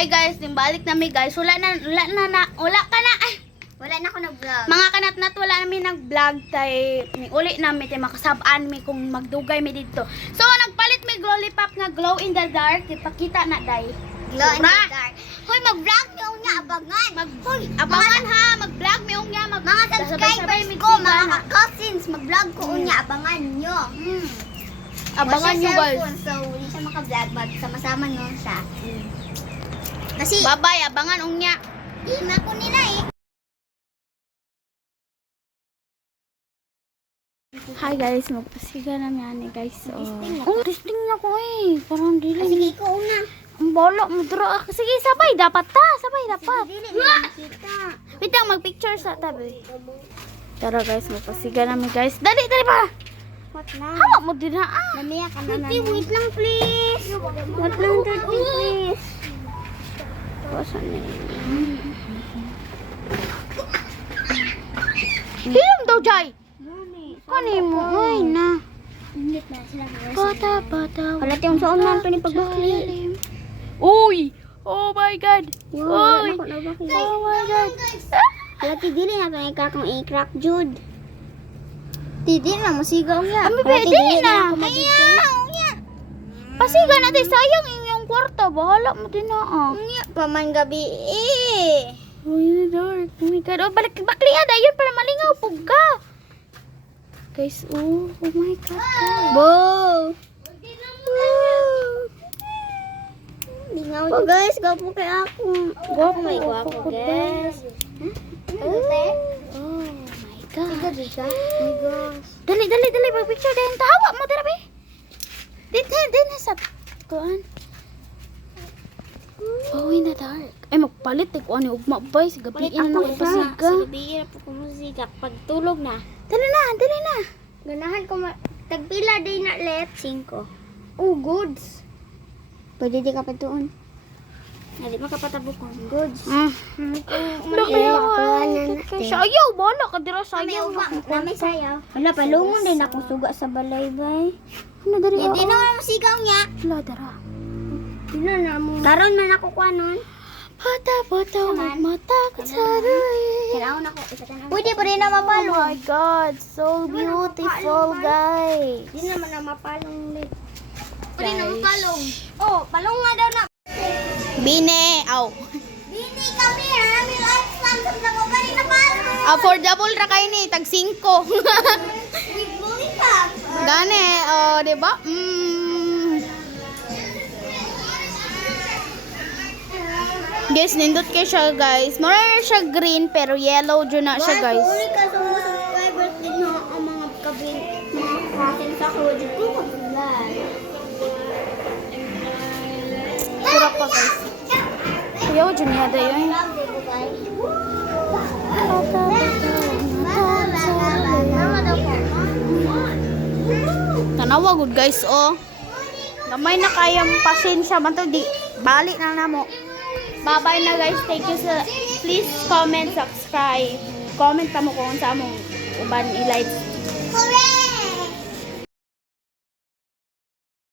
Hi guys, balik na mi guys. Wala ka na. Ay, Wala na ako nag-vlog. mga kanat-nat wala namin nag-vlog tay uli namin tay makasab-an mi kung magdugay mi dito. So nagpalit mi lollipop nga glow in the dark, ipakita na day. Glow in the dark. Hoy, mag-vlog niyo nga abangan. Hoy, abangan ha, mag-vlog mi unya Mga subscribers ko, mga cousins, mag-vlog ko unya abangan niyo. Abangan nyo guys. So, hindi siya maka-vlog, sama-sama nyo siya. Kasi, Bye-bye, abangan unya. ima ko nila eh. Hi guys, magpasiga namin ani guys. Testing na ko eh. Parang dili. Sige, ikaw una. Ang bolo mo dra. Sige, sabay dapat ta. Sabay dapat. Dili na makita. Wait lang, mag-picture sa tabi. Tara guys, magpasiga namin guys. Dali, dali pa. What na? Hawak mo din na. Mamaya ka na. Wait lang please. What lang, Dirty, please. Bawasan na yun. Hilang daw, Jai. Kani mo, ay na. Init na sila. Bata. Wala tayong saan man ito ni pagbakli. Uy! Oh my God! Wow, Uy! wala na bakli. Oh my God! Wala tidili na ito na ikakang i-crack, Jude. Tidili na, masigaw niya. Ami, pwede na. Ayaw, niya. Pasiga natin, sayang yung kwarta. Bahala mo din na Niya, paman gabi eh. Oh, in the dark. Oh my God. Oh, bakli ada. Yun para malingaw. Pugka. Guys, oh my God. Guys. Bo! Lingaw oh, guys, gwapo kay ako. Gwapo, may gwapo gwapo, ko, guys. Oh my God. Oh my gosh. Dali. Mag-picture din. Tawa mo, dali. Din sa kuan. Oh, in the dark. Ay, magpalit. Kuan yung ugma, boys. Gabi na ako pasiga. Sa gabi na po ko musika. Pagtulog na. Dali na. Ganahan ko tagpila day na let 5. Oh, goods. Pwede di ka pa doon. Hindi makapatabo ko. Goods. Sayaw, bala ka dira sayaw. Nami sayaw. Wala, palungon din akong suga sa balay, bay. Ano diri? Hindi na masigaw niya. Wala dira. Hindi na mo. Karon man ako kuha nun. Bata, matakot sa duwi. Kailangan ako. Pwede pa rin na mapalo. Oh my God, so beautiful, guys. Hindi naman na mapalong ulit. Pwede na mapalong. Oh, palong nga daw na. Bine, aw. Bini kami ha. May life stamp na ko. Pwede na palong. Affordable ra kay ni, tag 5. Big bully ka. Gane, oh, di ba? Guys, nindot kay siya, guys. Mura siya green, pero yellow dyan na siya, guys. Bully ka sa mga subscribers din na ang mga kabin. Mga kasin sa ko. Dito ko pagulay. Pura pa, guys. Ayaw, dyan yada yun. Tanawa, good guys, oh. Gamay na kayang pasensya man to, di balik na na mo. Bye-bye na guys. Thank you sa please comment, subscribe. Comment pa mo kung sa among uban i-live